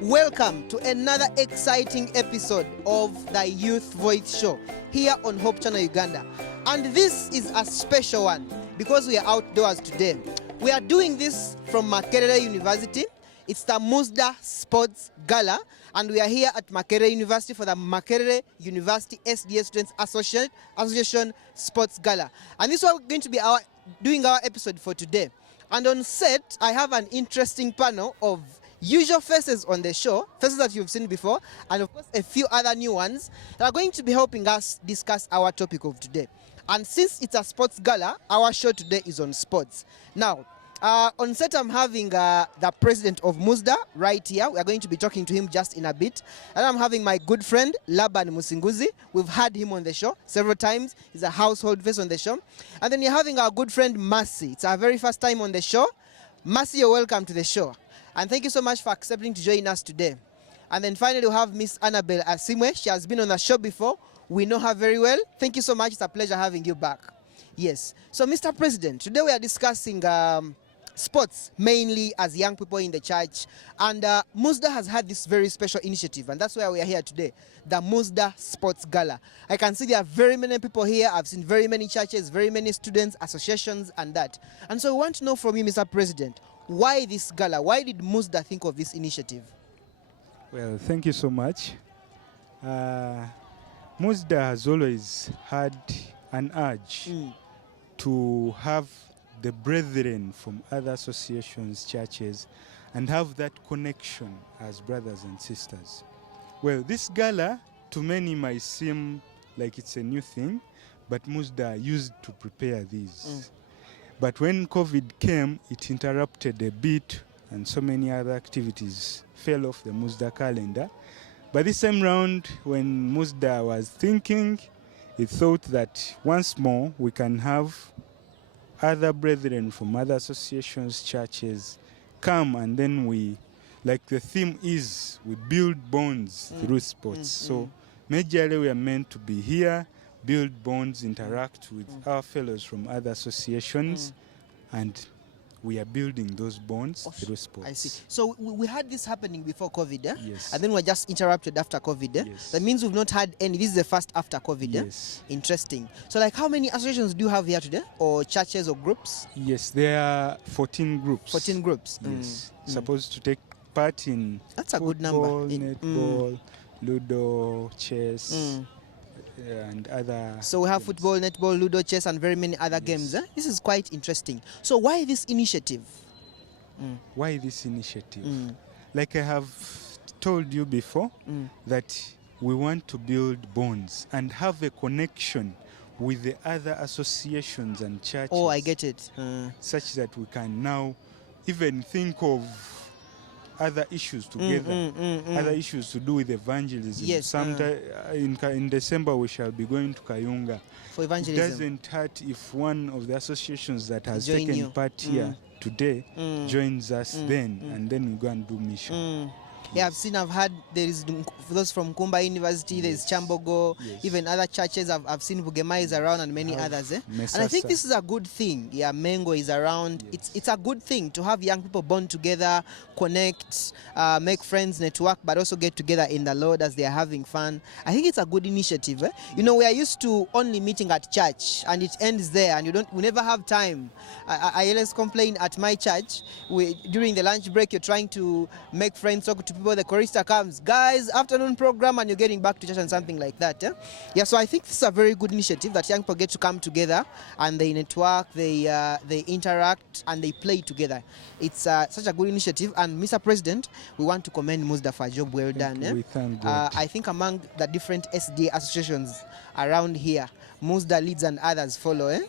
Welcome to another exciting episode of the Youth Voice Show here on Hope Channel Uganda. And this is a special one because we are outdoors today. We are doing this from Makerere University. It's the Musda Sports Gala, and we are here at Makerere University for the Makerere University SDS Students Association Sports Gala. And this is what we're going to be doing our episode for today. And on set, I have an interesting panel of usual faces on the show, faces that you've seen before, and of course a few other new ones that are going to be helping us discuss our topic of today. And since it's a sports gala, our show today is on sports. Now, on set I'm having the president of Musda right here. We are going to be talking to him just in a bit. And I'm having my good friend Laban Musinguzi. We've had him on the show several times. He's a household face on the show. And then you're having our good friend Mercy. It's our very first time on the show. Mercy, you're welcome to the show. And thank you so much for accepting to join us today. And then finally, we have Miss Annabelle Asimwe. She has been on the show before. We know her very well. Thank you so much. It's a pleasure having you back. Yes. So, Mr. President, today we are discussing sports, mainly as young people in the church. And Musda has had this very special initiative, and that's why we are here today, the Musda Sports Gala. I can see there are very many people here. I've seen very many churches, very many students, associations, and that. And so we want to know from you, Mr. President, why this gala? Why did Musda think of this initiative? Well, thank you so much. Musda has always had an urge to have the brethren from other associations, churches, and have that connection as brothers and sisters. Well, this gala to many might seem like it's a new thing, but Musda used to prepare these. But when COVID came, it interrupted a bit, and so many other activities fell off the Musda calendar. But this time round, when Musda was thinking, it thought that once more we can have other brethren from other associations, churches, come, and then we, like the theme is, we build bonds through sports. So majorly we are meant to be here, build bonds, interact with our fellows from other associations, and we are building those bonds through sports. I see. So we had this happening before COVID, eh? Yes. And then we're just interrupted after COVID, eh? Yes. That means we've not had any. This is the first after COVID, Yes. eh? Interesting. So like how many associations do you have here today? Or churches or groups? Yes, there are 14 groups. 14 groups. Yes. Supposed to take part in That's a good number. netball, ludo, chess, and other. So we have games. football, netball, ludo, chess, and very many other games. Eh? This is quite interesting. So why this initiative? Why this initiative? Like I have told you before, that we want to build bonds and have a connection with the other associations and churches. Oh, I get it. Such that we can now even think of other issues together, other issues to do with evangelism. Yes, Sometime in December we shall be going to Kayunga. For It evangelism. doesn't hurt if one of the associations that has Join taken you. part here today joins us then, and then we go and do mission. Yeah, I've heard there is those from Kumba University, there's Chambogo, even other churches. I've seen Bugema is around and many others. Eh? And I think this is a good thing. Yeah, Mengo is around. It's a good thing to have young people bond together, connect, make friends, network, but also get together in the Lord as they are having fun. I think it's a good initiative. Eh? You know, we are used to only meeting at church and it ends there, and we never have time. I always complain at my church. During the lunch break, you're trying to make friends, talk to people. The chorister comes, guys, afternoon program, and you're getting back to church and something like that. Eh? Yeah, so I think this is a very good initiative that young people get to come together and they network, they interact, and they play together. It's such a good initiative. And Mr. President, we want to commend Musda for a job well done. We thank God. I think among the different SDA associations around here, Musda leads and others follow. Eh?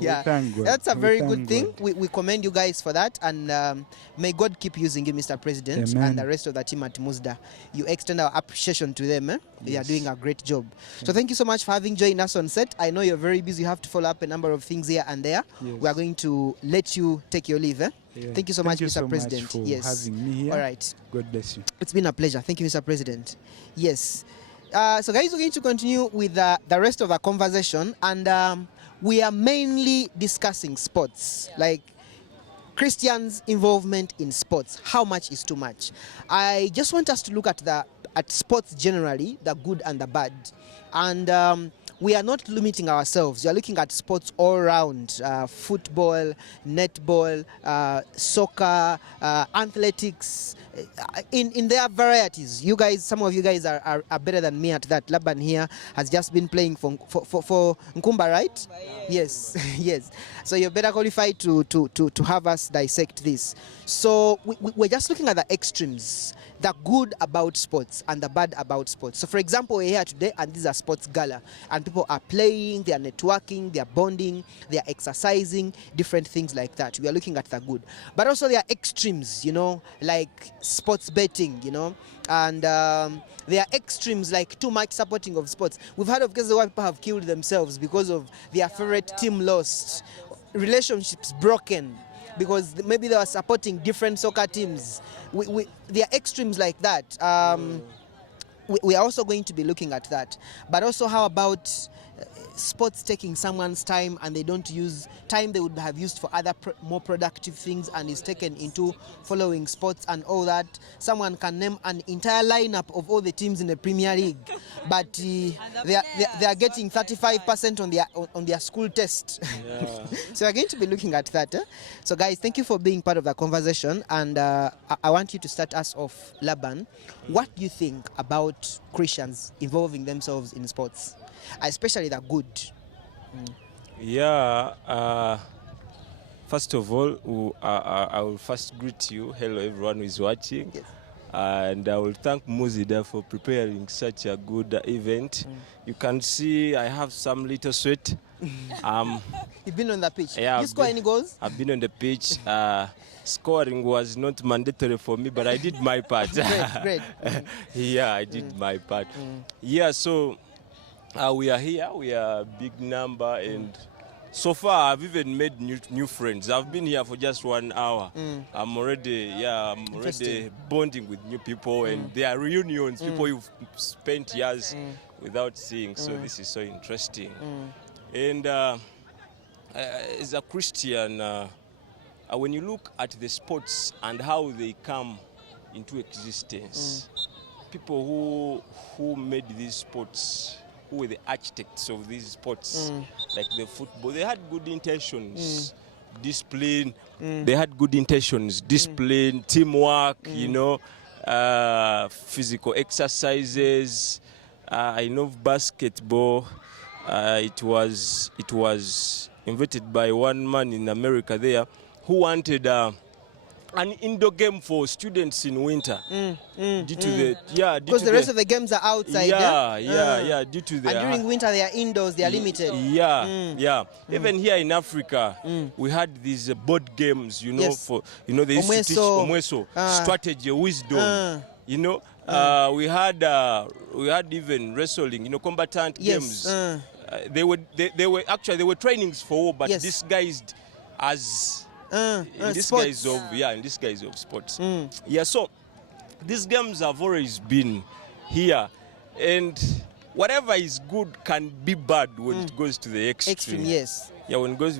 Yeah, thank God. that's a We very thank good thing. God. We commend you guys for that, and may God keep using you, Mr. President, Amen. and the rest of the team at Musda. You extend our appreciation to them. Eh? They are doing a great job. So thank you so much for having joined us on set. I know you're very busy. You have to follow up a number of things here and there. Yes. We are going to let you take your leave. Eh? Yeah. Thank you so much, Mr. so President. much for Yes. having me here. All right. God bless you. It's been a pleasure. Thank you, Mr. President. Yes. So guys, we're going to continue with the rest of the conversation, and we are mainly discussing sports. Like Christians' involvement in sports. How much is too much? I just want us to look at sports generally, the good and the bad. And we are not limiting ourselves. We are looking at sports all around: football, netball, soccer, athletics, in their varieties. You guys, some of you guys are better than me at that. Laban here has just been playing for Nkumba, right? Yes, yes. So you're better qualified to have us dissect this. So we're just looking at the extremes, the good about sports and the bad about sports. So for example, we're here today and this is a sports gala and people are playing, they are networking, they are bonding, they are exercising, different things like that. We are looking at the good. But also there are extremes, you know, like sports betting, you know, and there are extremes like too much supporting of sports. We've heard of cases where people have killed themselves because of their favorite team lost, relationships broken, because maybe they were supporting different soccer teams. There are extremes like that. We are also going to be looking at that. But also, how about sports taking someone's time and they don't use time they would have used for other more productive things and is taken into following sports and all that? Someone can name an entire lineup of all the teams in the Premier League, but they are getting 35% on their school test. Yeah. So we're going to be looking at that. So guys, thank you for being part of the conversation, and I want you to start us off. Laban, what do you think about Christians involving themselves in sports, especially the good? Yeah, first of all, I will first greet you. Hello everyone who is watching. Yes. And I will thank Muzida for preparing such a good event. You can see I have some little sweat. You've been on the pitch. Yeah, you score any goals? I've been on the pitch. Scoring was not mandatory for me, but I did my part. Great. Yeah, I did my part. Yeah, so we are here. We are a big number, and so far I've even made new friends. I've been here for just 1 hour. I'm already bonding with new people, and there are reunions, people you've spent years without seeing. So this is so interesting. And as a Christian, when you look at the sports and how they come into existence, people who made these sports, who were the architects of these sports, like the football, they had good intentions, discipline, they had good intentions, discipline, teamwork, you know, physical exercises. I know basketball, it was invented by one man in America there who wanted an indoor game for students in winter due to because the rest of the games are outside. Due to the and during winter they are indoors, they are limited. Even here in Africa, we had these board games, you know, for they used to teach Omweso, strategy, wisdom, you know. We had even wrestling, you know, combatant games. They were trainings for war, but disguised as in this guise of sports. So these games have always been here, and whatever is good can be bad when it goes to the extreme. When it goes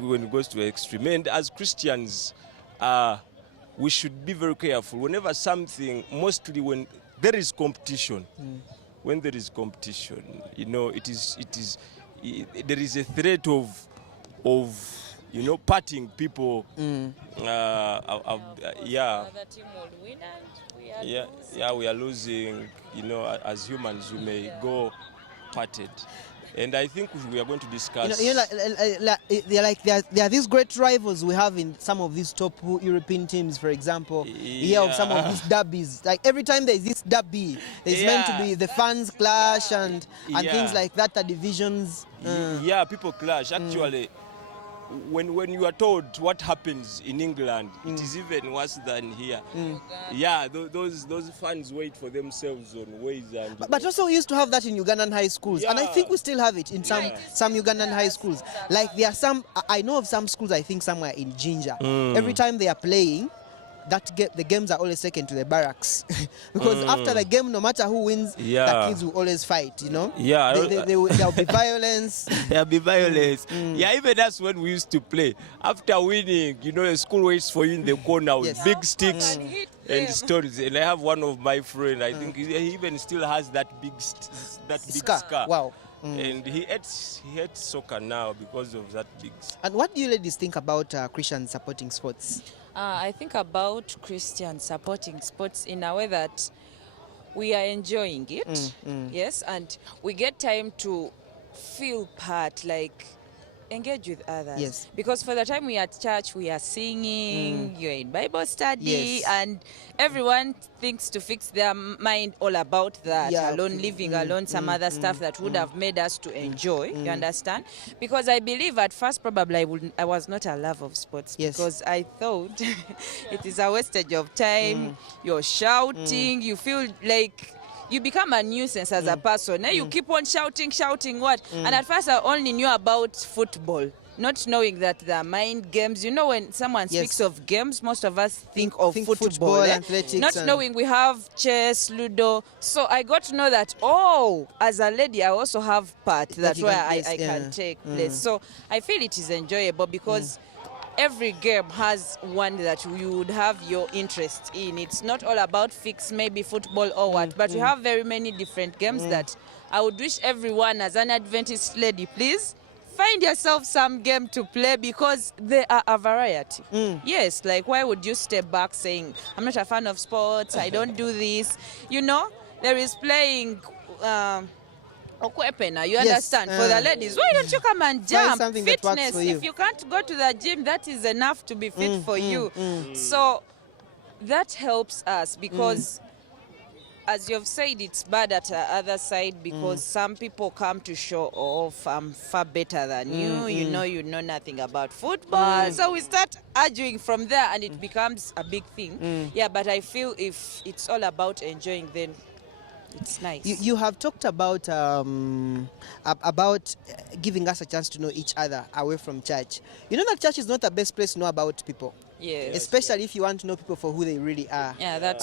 to the extreme. And as Christians, we should be very careful whenever something, mostly when there is competition. When there is competition, you know, there is a threat of you know, parting people. Another team will win and we are losing. You know, as humans, you may go parted. And I think we are going to discuss. There are these great rivals we have in some of these top European teams, for example. Of some of these derbies. Like every time there is this derby, there's meant to be the fans clash and things like that. The divisions. People clash. Actually, when you are told what happens in England, it is even worse than here. Those fans wait for themselves on ways and. But also we used to have that in Ugandan high schools, and I think we still have it in some Ugandan high schools. Like there are some, I know of some schools, I think somewhere in Jinja. Every time they are playing, the games are always taken to the barracks because after the game, no matter who wins, the Yeah. kids will always fight. You know. Yeah, There'll be violence. There'll be violence. Yeah, even that's when we used to play. After winning, you know, the school waits for you in the corner with Yes. big sticks And hit and them. stones. And I have one of my friends, I think he even still has that big Scar. scar. Wow. And he hates soccer now because of that big scar. And what do you ladies think about Christians supporting sports? I think about Christians supporting sports in a way that we are enjoying it, yes, and we get time to feel part, like engage with others. Yes. Because for the time we are at church, we are singing, you're in Bible study, Yes. and everyone thinks to fix their mind all about that, Yeah, alone living alone, some other stuff that would have made us to enjoy, you understand? Because I believe at first probably I was not a love of sports, Yes. because I thought it is a wastage of time, you're shouting, you feel like you become a nuisance as a person. You keep on shouting what? And at first I only knew about football, not knowing that there are mind games. You know, when someone Yes. speaks of games, most of us think of football, football, athletics, not and- knowing we have chess, ludo. So I got to know that, oh, as a lady, I also have part that's you where can I place, yeah. can take place. So I feel it is enjoyable because every game has one that you would have your interest in. It's not all about fix, maybe football or what, but we have very many different games that I would wish everyone, as an Adventist lady, please find yourself some game to play because there are a variety. Yes, like why would you step back saying, I'm not a fan of sports, I don't do this? You know, there is playing Okwepena, you Yes, understand? For the ladies, why don't you come and jump? something that works Fitness. for you. If you can't go to the gym, that is enough to be fit for you. So that helps us because, as you've said, it's bad at the other side because some people come to show off, I'm far better than you. You know nothing about football. So we start arguing from there and it becomes a big thing. Yeah, but I feel if it's all about enjoying, then it's nice. You have talked about giving us a chance to know each other away from church. You know that church is not the best place to know about people, Yes. especially if you want to know people for who they really are. Yeah, that's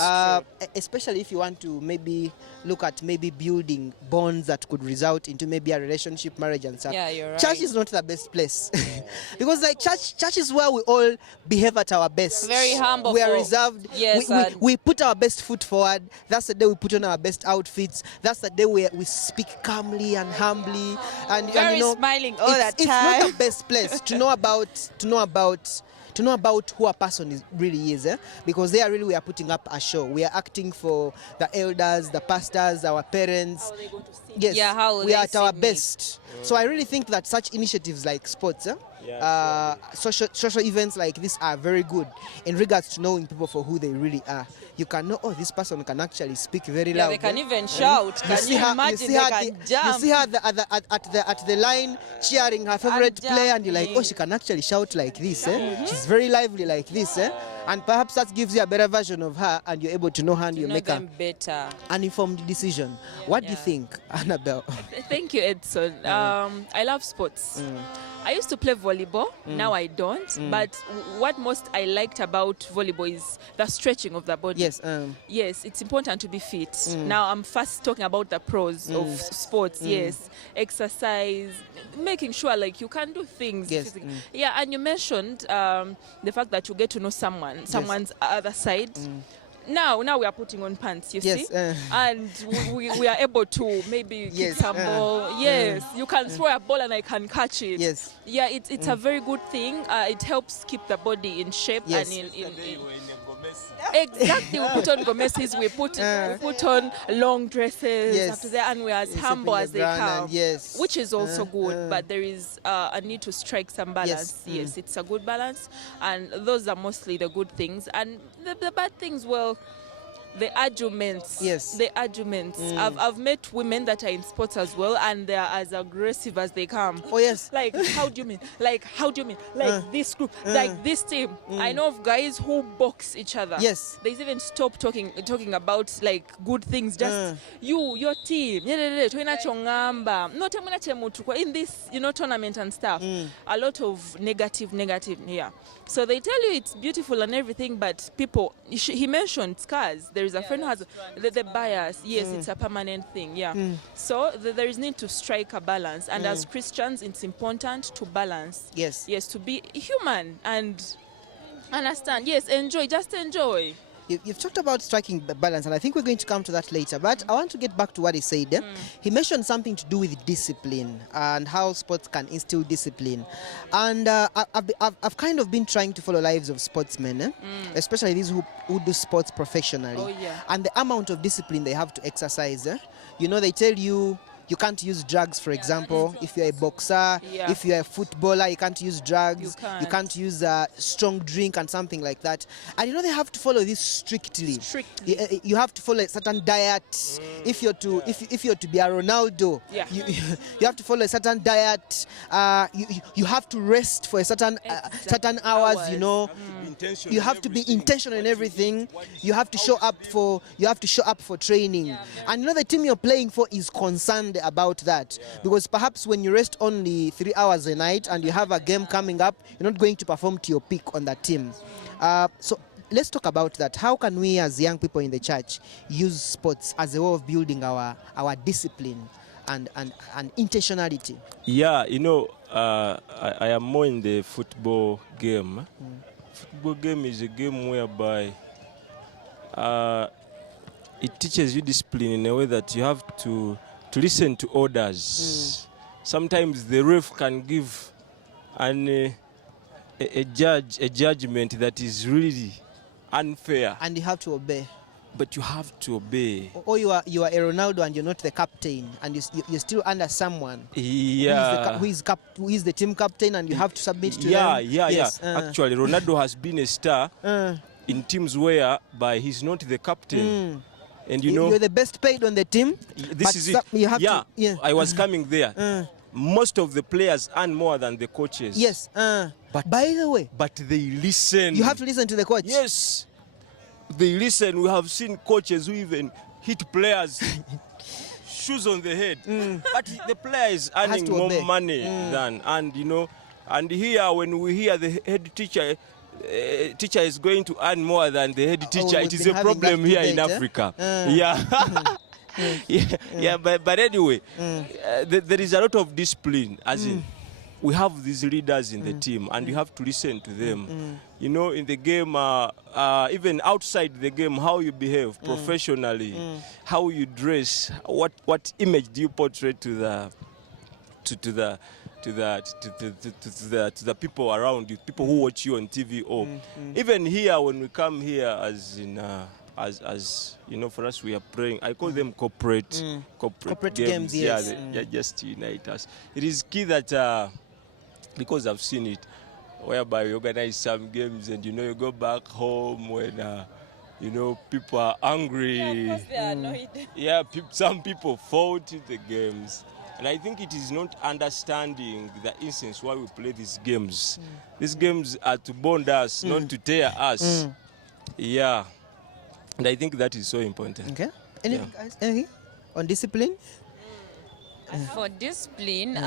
true. Especially if you want to maybe look at maybe building bonds that could result into maybe a relationship, marriage, and stuff. Yeah, you're right. Church is not the best place because like church is where we all behave at our best. Very humble. We are for- reserved. Yes, We we put our best foot forward. That's the day we put on our best outfits. That's the day we speak calmly and humbly and Very you know, smiling all it's, the it's not time. the best place to know about who a person really is, because there really we are putting up a show. We are acting for the elders, the pastors, our parents. Yes, Yeah, how we they are at our see me. best. So I really think that such initiatives like sports, social events like this are very good in regards to knowing people for who they really are. You can know, oh, this person can actually speak very Yeah, loud. they can even shout. Can you imagine? They can You jump. see her at the line cheering her favorite player, and you're like, oh, she can actually shout like this. She's very lively like this. And perhaps that gives you a better version of her, and you're able to know her and you know make them better. an informed decision. What do you Yeah. think, Annabelle? Thank you, Edson. I love sports. I used to play volleyball. Now I don't. But what most I liked about volleyball is the stretching of the body. Yes. Yes, it's important to be fit. Now I'm first talking about the pros of sports. Yes, exercise, making sure like you can do things. Yes, physically. Yeah, and you mentioned the fact that you get to know someone's other side. Now we are putting on pants, you Yes, see, and we are able to maybe Yes, kick some ball. Yes, you can throw a ball and I can catch it. Yes. Yeah, it's a very good thing. It helps keep the body in shape Yes. and in exactly. We put on gomeses, we put on long dresses Yes. after that, and we are as Yes, humble up in as the they ground come. and yes. Which is also good, but there is a need to strike some balance. Yes, it's a good balance, and those are mostly the good things. And the bad things, well, the arguments. Yes. The arguments. I've met women that are in sports as well, and they are as aggressive as they come. Oh, yes. Like, how do you mean? Like, how do you mean? Like this group, like this team. I know of guys who box each other. Yes. They even stop talking about like good things. Just your team. In this, tournament and stuff. A lot of negative here. So they tell you it's beautiful and everything, but people, he mentioned scars. There is a friend who has the bias. Yes, it's a permanent thing. Yeah. So there is need to strike a balance. And as Christians, it's important to balance. Yes. Yes, to be human and understand. Yes, enjoy. Just enjoy. You've talked about striking balance, and I think we're going to come to that later. But I want to get back to what he said. He mentioned something to do with discipline and how sports can instill discipline. And I've kind of been trying to follow lives of sportsmen, especially these who do sports professionally. Oh, yeah. And the amount of discipline they have to exercise. They tell you, you can't use drugs, for example. If you're a boxer, if you're a footballer, you can't use drugs. You can't use a strong drink and something like that. And they have to follow this strictly. You have to follow a certain diet. If you're to be a Ronaldo, you have to follow a certain diet. You have to rest for a certain hours. You have to be intentional in everything. You have to show up for training. And the team you're playing for is concerned about that, because perhaps when you rest only 3 hours a night and you have a game coming up, you're not going to perform to your peak on that team. So let's talk about that. How can we as young people in the church use sports as a way of building our discipline and intentionality? Yeah, I am more in the football game. Football game is a game whereby it teaches you discipline in a way that you have to listen to orders. Sometimes the ref can give a judgment that is really unfair, and you have to obey. But you have to obey. Or you are a Ronaldo and you're not the captain, and you're still under someone. Yeah. Who is the team captain, and you have to submit to them. Yes. Actually, Ronaldo has been a star in teams whereby he's not the captain. And you're the best paid on the team. This is it. You have to, I was coming there. Most of the players earn more than the coaches. Yes. But by the way, but they listen. You have to listen to the coach. Yes. They listen. We have seen coaches who even hit players shoes on the head. But the player is earning more money than, and here when we hear the head teacher is going to earn more than the head teacher, it is a problem here in Africa. But anyway, there is a lot of discipline, as in we have these leaders in the team, and you have to listen to them. In the game, even outside the game, how you behave professionally, how you dress, what image do you portray to the people around you, people who watch you on TV, or even here when we come here, as for us we are praying. I call them corporate games. Yes. They just to unite us. It is key that because I've seen it, whereby we organize some games and you go back home when people are angry. Yeah, of course they are annoyed. Some people fought in the games. And I think it is not understanding the instance why we play these games. These games are to bond us, not to tear us. Yeah. And I think that is so important. Okay. Anything on discipline? For discipline,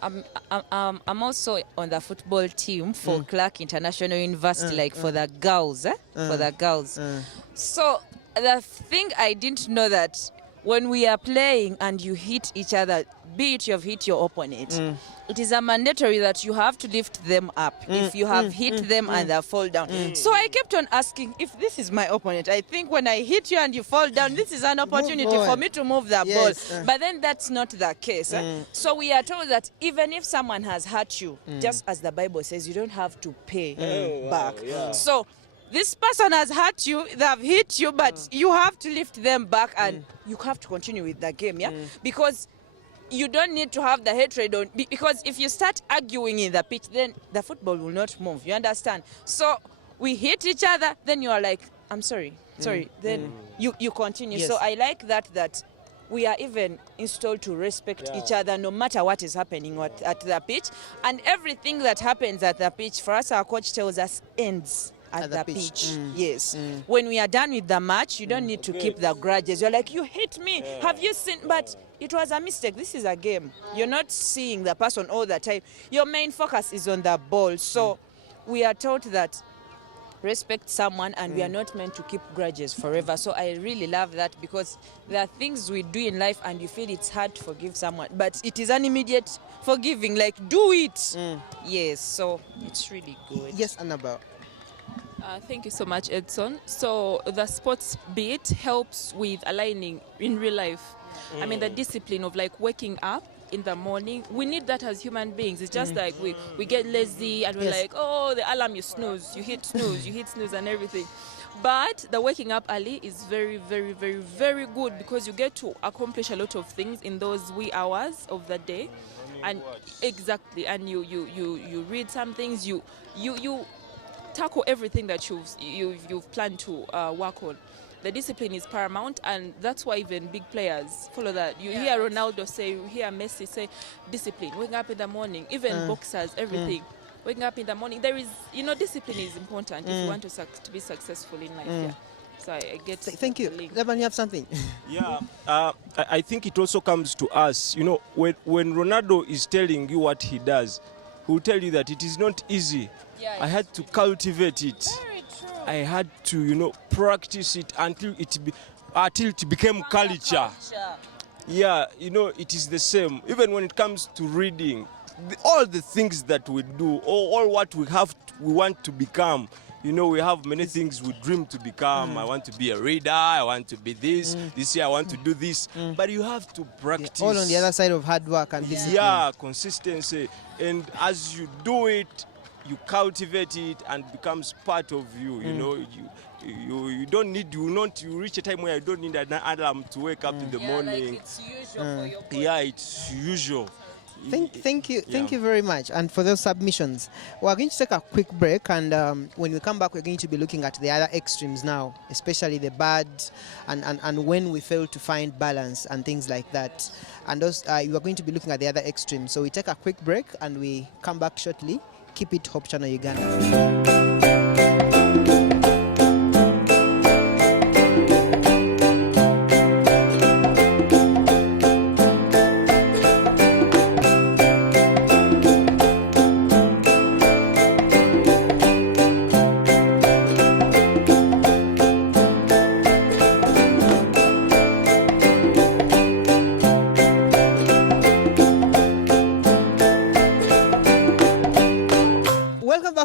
I'm also on the football team for Clark International University, for the girls. For the girls. So the thing I didn't know that when we are playing and you hit each other, be it you've hit your opponent, it is a mandatory that you have to lift them up if you have hit them and they fall down. So I kept on asking, if this is my opponent, I think when I hit you and you fall down, this is an opportunity for me to move the ball. But then that's not the case. So we are told that even if someone has hurt you, just as the Bible says, you don't have to pay back. So this person has hurt you, they have hit you, but you have to lift them back and you have to continue with the game, because you don't need to have the hatred on, because if you start arguing in the pitch, then the football will not move, you understand? So we hit each other, then you are like, I'm sorry. Then you continue. Yes. So I like that we are even installed to respect each other no matter what is happening at the pitch. And everything that happens at the pitch, for us, our coach tells us, ends at the pitch. Yes. When we are done with the match, you don't need to keep the grudges. You're like, you hit me. Have you seen? But it was a mistake. This is a game. You're not seeing the person all the time. Your main focus is on the ball. So we are taught that respect someone, and we are not meant to keep grudges forever. So I really love that, because there are things we do in life and you feel it's hard to forgive someone, but it is an immediate forgiving, like do it. Yes, so it's really good. Yes, Annabelle. Thank you so much, Edson. So the sports bit helps with aligning in real life. I mean, the discipline of like waking up in the morning, we need that as human beings. It's just like we get lazy and we're Yes. like, oh, the alarm, you snooze, you hit snooze and everything. But the waking up early is very, very, very, very good, because you get to accomplish a lot of things in those wee hours of the day. And exactly, and you read some things, you tackle everything that you've planned to work on. The discipline is paramount, and that's why even big players follow that. You hear Ronaldo say, you hear Messi say, discipline, waking up in the morning, even boxers, everything. Waking up in the morning, there is, discipline is important if you want to be successful in life. Yeah. So I get Thank you. the link. Levan, you have something? Yeah, I think it also comes to us. When Ronaldo is telling you what he does, he will tell you that it is not easy. Yeah, I had to cultivate it. Very true. I had to, practice it until it became culture. Yeah, it is the same. Even when it comes to reading, all the things that we do, all what we want to become. We have many things we dream to become. I want to be a reader. I want to be this. This year I want to do this. But you have to practice. All on the other side of hard work and discipline. Yeah, consistency. And as you do it, you cultivate it and becomes part of you. You don't need, you reach a time where you don't need an alarm to wake up in the morning. Like it's usual for your body. Yeah, it's usual. Thank you very much, and for those submissions. We're going to take a quick break, and when we come back, we're going to be looking at the other extremes now, especially the bad, and when we fail to find balance and things like that. And those, you are going to be looking at the other extremes. So we take a quick break, and we come back shortly. Keep it Hope Channel Uganda.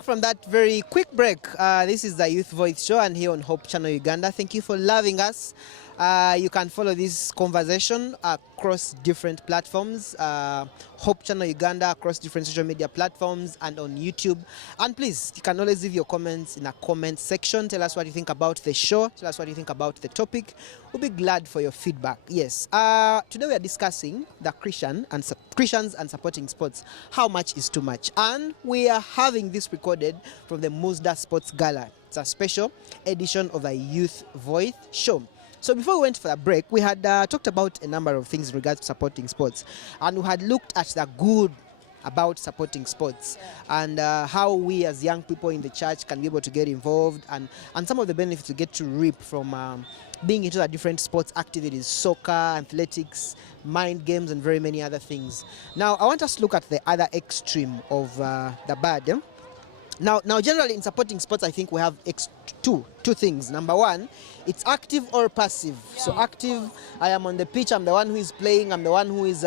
From that very quick break, this is the Youth Voice Show, and here on Hope Channel Uganda. Thank you for loving us. You can follow this conversation across different platforms, Hope Channel Uganda, across different social media platforms and on YouTube. And please, you can always leave your comments in a comment section. Tell us what you think about the show. Tell us what you think about the topic. We'll be glad for your feedback. Yes. Today we are discussing the Christians and supporting sports. How much is too much? And we are having this recorded from the Muzda Sports Gala. It's a special edition of the Youth Voice Show. So before we went for a break, we had talked about a number of things in regards to supporting sports. And we had looked at the good about supporting sports and how we as young people in the church can be able to get involved and some of the benefits we get to reap from being into the different sports activities, soccer, athletics, mind games, and very many other things. Now, I want us to look at the other extreme of the bad. Now, generally in supporting sports, I think we have two things. Number one, it's active or passive. So active, I am on the pitch, I'm the one who is playing, I'm the one who is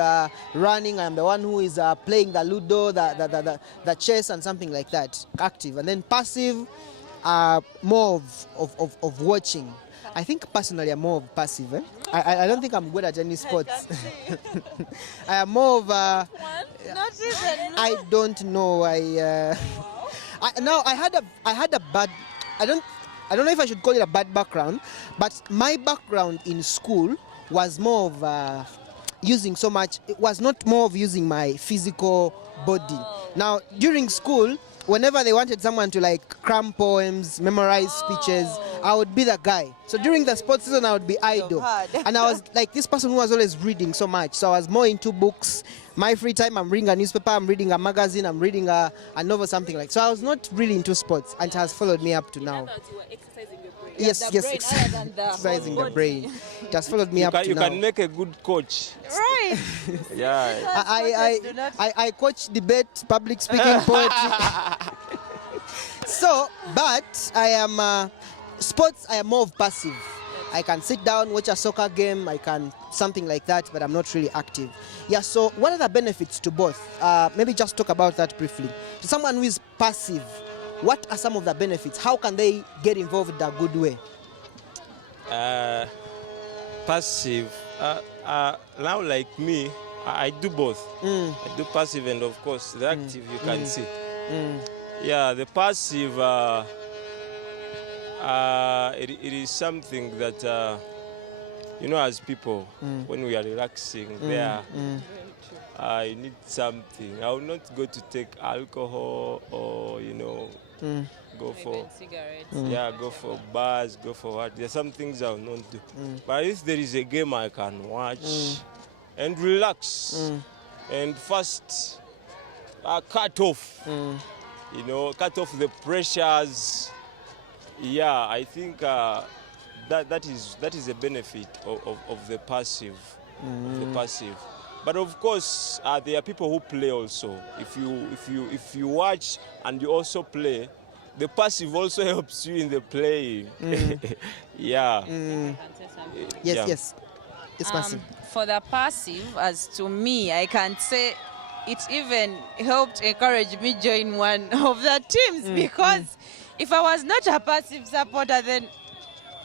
running, I'm the one who is playing the ludo, the chess and something like that. Active. And then passive, more of watching. I think personally I'm more of passive. I don't think I'm good at any sports. I am more of Not even. I don't know. I had a bad. I don't know if I should call it a bad background, but my background in school was more of using so much. It was not more of using my physical body. Now during school, whenever they wanted someone to like cram poems, memorize speeches, I would be the guy. So during the sports season, I would be idle. hard. And I was like this person who was always reading so much. So I was more into books. My free time, I'm reading a newspaper, I'm reading a magazine, I'm reading a novel, something like. So I was not really into sports, and it has followed me up to now. You were exercising your brain. Yes, The yes, brain, other than the exercising the body. brain. It has followed me You up can, to you now. can make a good coach. Right. Yeah. I coach debate, public speaking, poetry. So, but I am sports. I am more of passive. I can sit down, watch a soccer game. I can something like that, but I'm not really active. Yeah. So, what are the benefits to both? Maybe just talk about that briefly. To someone who is passive, what are some of the benefits? How can they get involved in a good way? Passive. Now, like me, I do both. I do passive and, of course, the active you can see. Yeah, the passive, it is something that, you know, as people, when we are relaxing there, I need something. I will not go to take alcohol or, you know, go for Cigarettes. go for bars, go for what. There are some things I will not do. But if there is a game I can watch and relax and first cut off, you know, cut off the pressures. Yeah, I think that is a benefit of the passive. The passive. But of course, there are people who play also. If you watch and you also play, the passive also helps you in the playing. Yeah. Yes, Yeah. yes. It's passive. For the passive, as to me, I can say it even helped encourage me join one of the teams because if I was not a passive supporter, then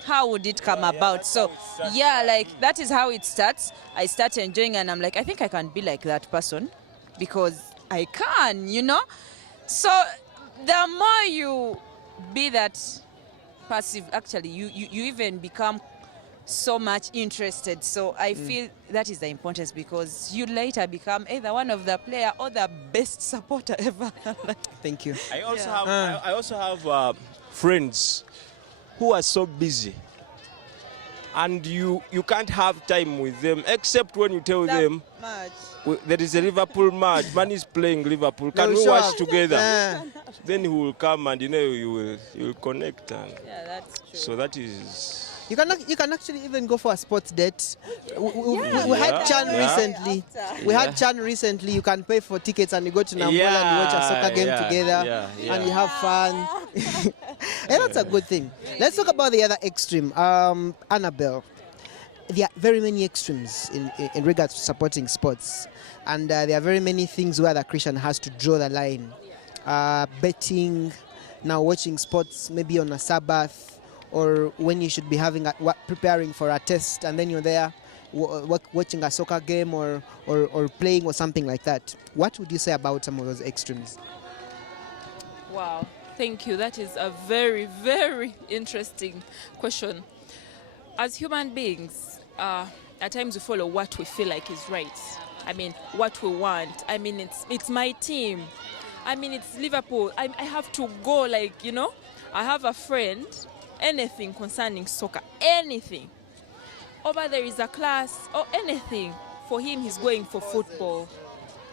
how would it come about? So yeah, like that is how it starts. I start enjoying and I'm like, I think I can be like that person because I can, you know? So the more you be that passive, actually, you even become so much interested. So I feel that is the importance because you later become either one of the player or the best supporter ever. Thank you. I also have friends who are so busy, and you can't have time with them except when you tell them there is a Liverpool match. Man is playing Liverpool. Can They'll we show watch up. together? Then he will come and you will connect. And Yeah, that's true. so that is. You can actually even go for a sports date. We had Chan Yeah. recently. We had Chan recently. You can pay for tickets and you go to Nambola and you watch a soccer game together and you have fun. Yeah, that's a good thing. Let's talk about the other extreme. Annabelle, there are very many extremes in regards to supporting sports. And there are very many things where the Christian has to draw the line. Betting, now watching sports maybe on a Sabbath, or when you should be preparing for a test and then you're there watching a soccer game or playing or something like that. What would you say about some of those extremes? Wow, thank you. That is a very, very interesting question. As human beings, at times we follow what we feel like is right. I mean, what we want. I mean, it's my team. I mean, it's Liverpool. I have to go, like, you know. I have a friend, anything concerning soccer, anything. Over there is a class or anything. For him, he's going for football.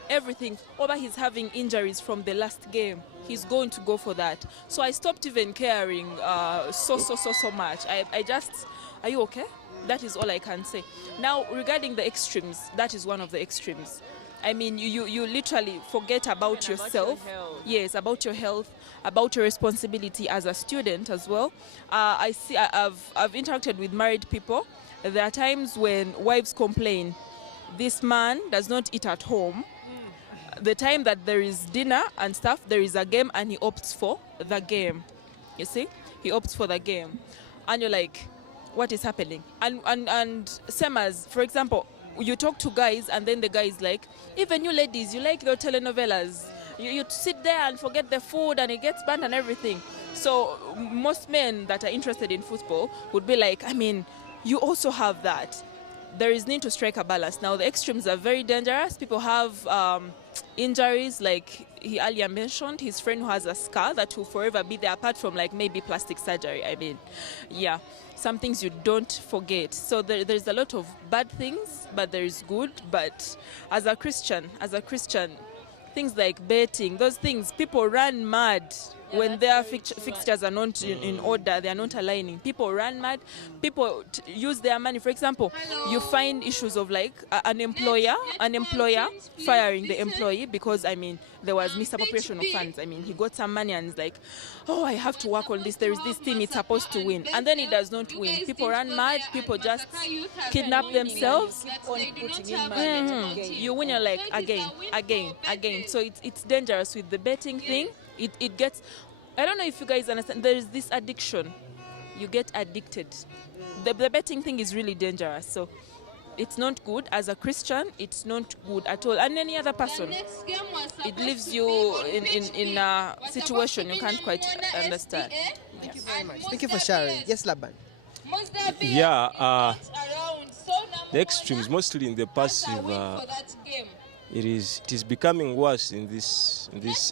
Everything. Over he's having injuries from the last game. He's going to go for that. So I stopped even caring so much. I just, are you okay? That is all I can say. Now, regarding the extremes, that is one of the extremes. I mean, you literally forget about yourself. Yes, about your health, about your responsibility as a student as well. I've interacted with married people. There are times when wives complain, this man does not eat at home. The time that there is dinner and stuff, there is a game and he opts for the game. You see? He opts for the game. And you're like, what is happening? And same as, for example, you talk to guys and then the guy is like, even you ladies, you like your telenovelas. You sit there and forget the food and it gets banned and everything. So most men that are interested in football would be like, I mean, you also have that. There is need to strike a balance. Now the extremes are very dangerous. People have injuries, like he earlier mentioned, his friend who has a scar that will forever be there, apart from like maybe plastic surgery. I mean, yeah, some things you don't forget. So there's a lot of bad things, but there is good. But as a Christian, things like betting, those things, people run mad when their fixtures are not in order, they are not aligning. People run mad, people use their money. For example, you find issues of like an employer firing the employee because, I mean, there was misappropriation of funds. I mean, he got some money and is like, oh, I have to work on this. There is this team, it's supposed to win. And then it does not win. People run mad, people just kidnap themselves. You win, you're like, again. So it's dangerous with the betting thing. It gets, I don't know if you guys understand, there is this addiction. You get addicted. The betting thing is really dangerous. So it's not good. As a Christian, it's not good at all. And any other person, it leaves you in a situation you can't quite understand. Thank you very much. Thank you for sharing. Yes, Laban. Yeah, the extremes, mostly in the passive, it is becoming worse in this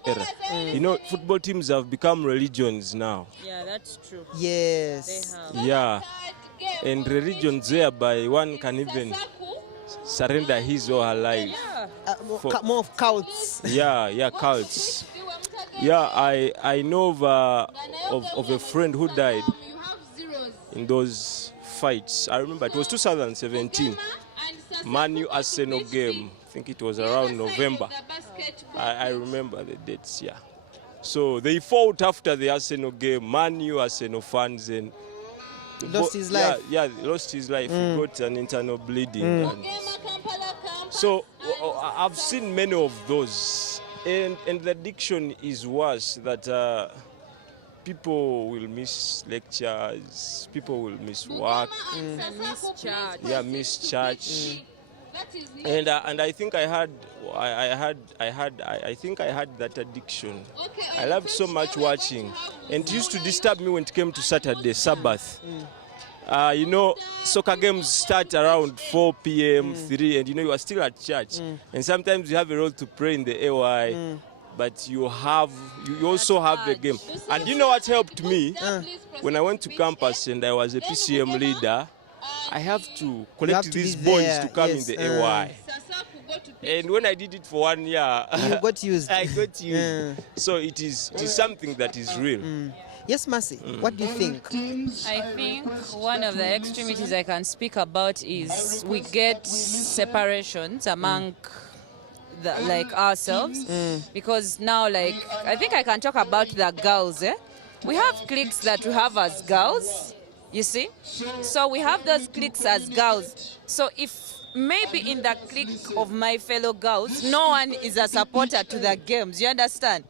era. You know, football teams have become religions now. Yeah, that's true. Yes. They have. Yeah, and religions whereby one can even surrender his or her life. More of cults. Yeah, cults. Yeah, I know of a friend who died in those fights. I remember it was 2017, Man U Arsenal game. I think it was around November. I remember the dates, yeah. So they fought after the Arsenal game, Man U Arsenal fans, and Lost his life. Yeah, lost his life. He got an internal bleeding. And so I've seen many of those, and the addiction is worse. That people will miss lectures, people will miss work, Miss church. yeah, miss church. And I think I had that addiction. I loved so much watching, and it used to disturb me when it came to Saturday, Sabbath. You know, soccer games start around 4 p.m., 3, and you know you are still at church. And sometimes you have a role to play in the AY, but you also have the game. And you know what helped me? When I went to campus and I was a PCM leader, I have to collect these boys to come in the AY. And when I did it for 1 year, You got used. I got used. So it is something that is real. Yes, Mercy. What do you think? I think one of the extremities I can speak about is we get separations among ourselves, because now, like, I think I can talk about the girls. We have cliques that we have as girls, you see. So we have those cliques as girls. So if maybe in the clique of my fellow girls, no one is a supporter to the games, you understand?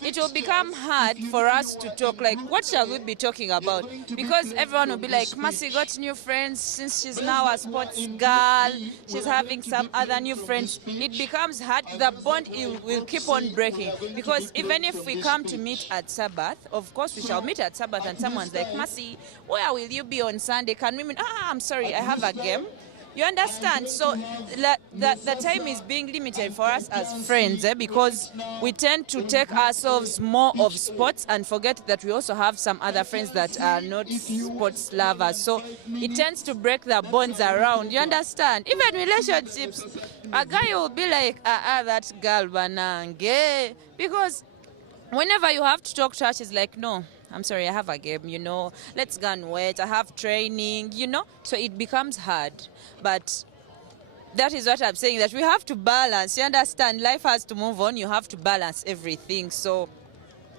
It will become hard for us to talk, like, what shall we be talking about? Because everyone will be like, Mercy got new friends since she's now a sports girl, she's having some other new friends. It becomes hard, the bond will keep on breaking. Because even if we come to meet at Sabbath, of course we shall meet at Sabbath and someone's like, Mercy, where will you be on Sunday? Can we meet? I'm sorry, I have a game. You understand? So the time is being limited for us as friends, because we tend to take ourselves more of sports and forget that we also have some other friends that are not sports lovers. So it tends to break the bonds around. You understand? Even relationships, a guy will be like, that girl banange, because whenever you have to talk trash, it's like, no, I'm sorry, I have a game, you know, let's go and wait, I have training, you know, so it becomes hard. But that is what I'm saying, that we have to balance, you understand, life has to move on, you have to balance everything, so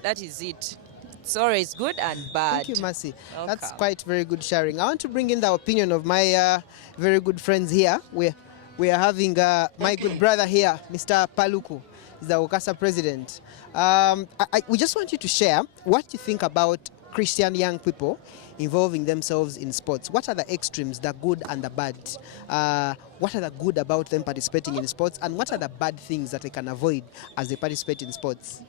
that is it. It's always good and bad. Thank you, Mercy. Okay. That's quite very good sharing. I want to bring in the opinion of my very good friends here. We are having my good brother here, Mr. Paluku, is the Okasa president. We just want you to share what you think about Christian young people involving themselves in sports. What are the extremes, the good and the bad? What are the good about them participating in sports, and what are the bad things that they can avoid as they participate in sports?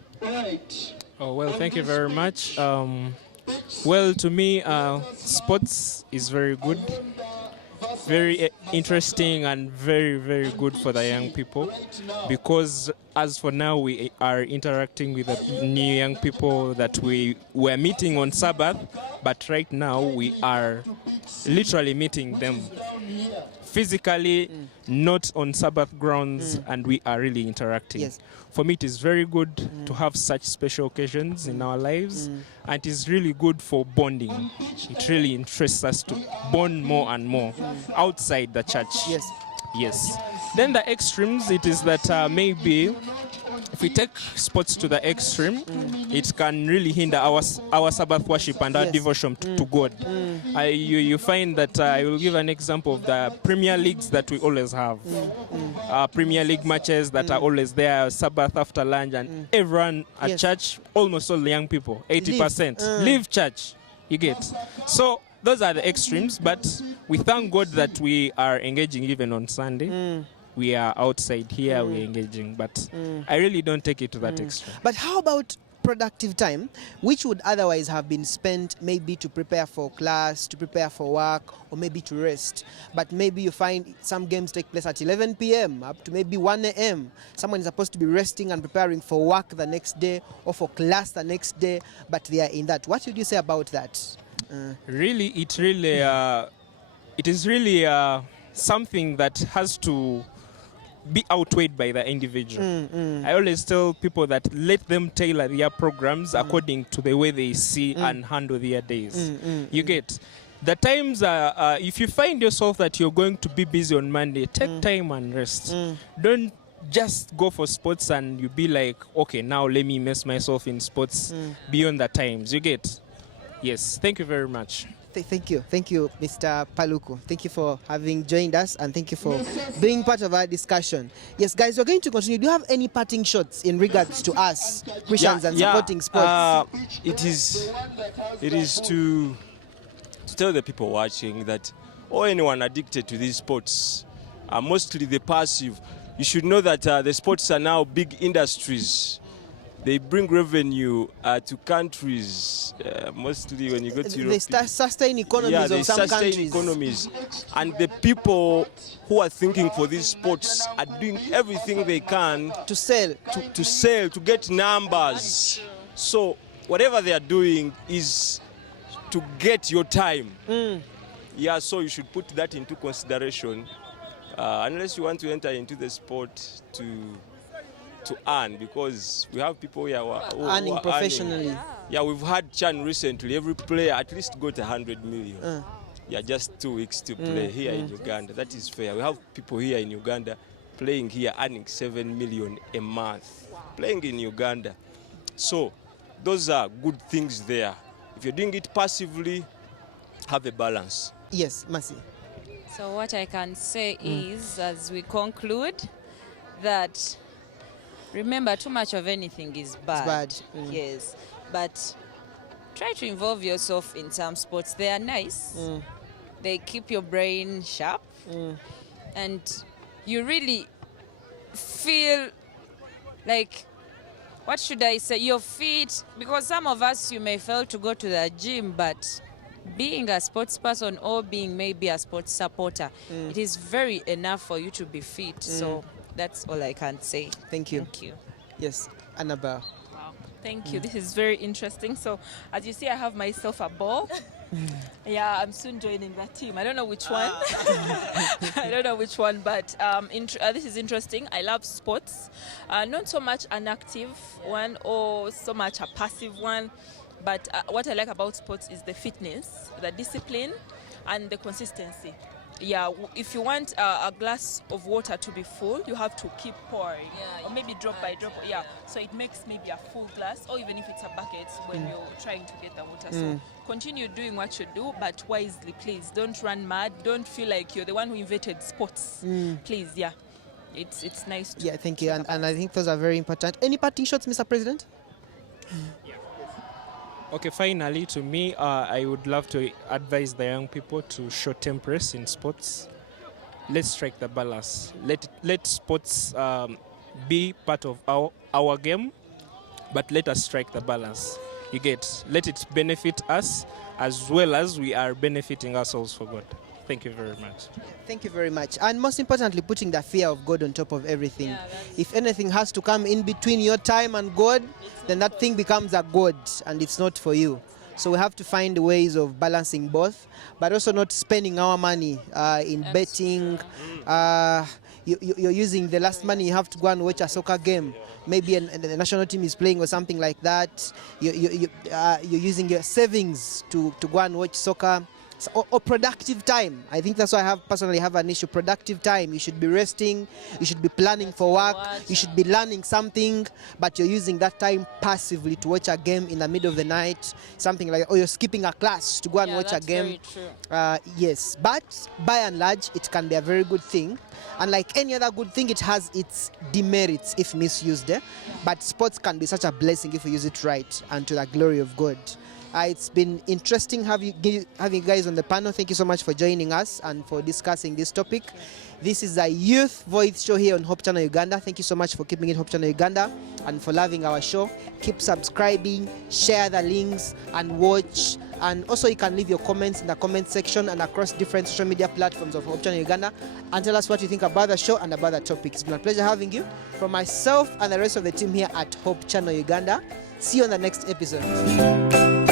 Oh, well, thank you very much. Well, to me, sports is very good, very interesting, and very, very good for the young people, because as for now, we are interacting with the new young people that we were meeting on Sabbath, but right now we are literally meeting them physically, not on Sabbath grounds, and we are really interacting. Yes. For me, it is very good to have such special occasions in our lives, and it is really good for bonding. It really interests us to bond more and more outside the church. Yes. Yes. Then the extremes, it is that maybe if we take sports to the extreme, it can really hinder our Sabbath worship and our Yes. devotion to God. You find that I will give an example of the Premier Leagues that we always have. Premier League matches that are always there, Sabbath after lunch, and everyone at Yes. church, almost all the young people, 80%, leave church. You get. So those are the extremes, but we thank God that we are engaging even on Sunday. We are outside here, we're engaging, but I really don't take it to that extreme. But how about productive time, which would otherwise have been spent maybe to prepare for class, to prepare for work, or maybe to rest? But maybe you find some games take place at 11 p.m. up to maybe 1 a.m. Someone is supposed to be resting and preparing for work the next day or for class the next day, but they are in that. What would you say about that? Really, it is really something that has to be outweighed by the individual. I always tell people that let them tailor their programs according to the way they see and handle their days. You get. The times if you find yourself that you're going to be busy on Monday, take time and rest. Don't just go for sports and you be like, okay, now let me immerse myself in sports beyond the times. You get. Yes, thank you very much. Thank you, Mr. Paluku. Thank you for having joined us, and thank you for being part of our discussion. Yes, guys, we're going to continue. Do you have any parting shots in regards to us, Christians, and supporting sports? It is to tell the people watching that, or anyone addicted to these sports, mostly the passive, you should know that the sports are now big industries. They bring revenue to countries, mostly when you go to Europe. They sustain economies they of some sustain countries. economies. And the people who are thinking for these sports are doing everything they can To sell. to sell, to get numbers. So whatever they are doing is to get your time. Yeah, so you should put that into consideration. Unless you want to enter into the sport to earn, because we have people here who Earning are professionally. Yeah, we've had Chan recently. Every player at least got 100 million. Yeah, just 2 weeks to play here in Uganda. That is fair. We have people here in Uganda playing here, earning 7 million a month, playing in Uganda. So those are good things there. If you're doing it passively, have a balance. Yes, Mercy. So what I can say is, as we conclude, that remember, too much of anything is bad. It's bad. Yes, but try to involve yourself in some sports. They are nice. They keep your brain sharp, and you really feel like, what should I say? Your feet, because some of us, you may fail to go to the gym, but being a sports person or being maybe a sports supporter, it is very enough for you to be fit. So that's all I can say. Thank you. Thank you. Yes, Annabelle. Wow, thank you. This is very interesting. So, as you see, I have myself a ball. Yeah, I'm soon joining that team. I don't know which one. I don't know which one, but this is interesting. I love sports. Not so much an active one or so much a passive one, but what I like about sports is the fitness, the discipline, and the consistency. Yeah, if you want a glass of water to be full, you have to keep pouring, or maybe drop by drop. Yeah, so it makes maybe a full glass, or even if it's a bucket when you're trying to get the water. So continue doing what you do, but wisely, please. Don't run mad. Don't feel like you're the one who invented sports. Please, yeah, it's nice. Yeah, thank you. And I think those are very important. Any parting shots, Mr. President? Okay, finally, to me, I would love to advise the young people to show temperance in sports. Let's strike the balance. Let sports be part of our game, but let us strike the balance. You get. Let it benefit us as well as we are benefiting ourselves for God. Thank you very much. Thank you very much. And most importantly, putting the fear of God on top of everything. Yeah, that's- If anything has to come in between your time and God, then that thing becomes a God and it's not for you. So we have to find ways of balancing both, but also not spending our money in That's betting. true. You're using the last money you have to go and watch a soccer game. Maybe the national team is playing or something like that. You're using your savings to go and watch soccer. Or productive time. I think that's why I personally have an issue. Productive time. You should be resting. You should be planning for work. You should be learning something. But you're using that time passively to watch a game in the middle of the night. Something like, or you're skipping a class to go and Yeah, watch a that's game. very true. Yes, but by and large, it can be a very good thing. And like any other good thing, it has its demerits if misused. But sports can be such a blessing if we use it right and to the glory of God. It's been interesting having you guys on the panel. Thank you so much for joining us and for discussing this topic. This is a Youth Voice show here on Hope Channel Uganda. Thank you so much for keeping it Hope Channel Uganda and for loving our show. Keep subscribing, share the links, and watch. And also, you can leave your comments in the comment section and across different social media platforms of Hope Channel Uganda and tell us what you think about the show and about the topic. It's been a pleasure having you. From myself and the rest of the team here at Hope Channel Uganda. See you on the next episode.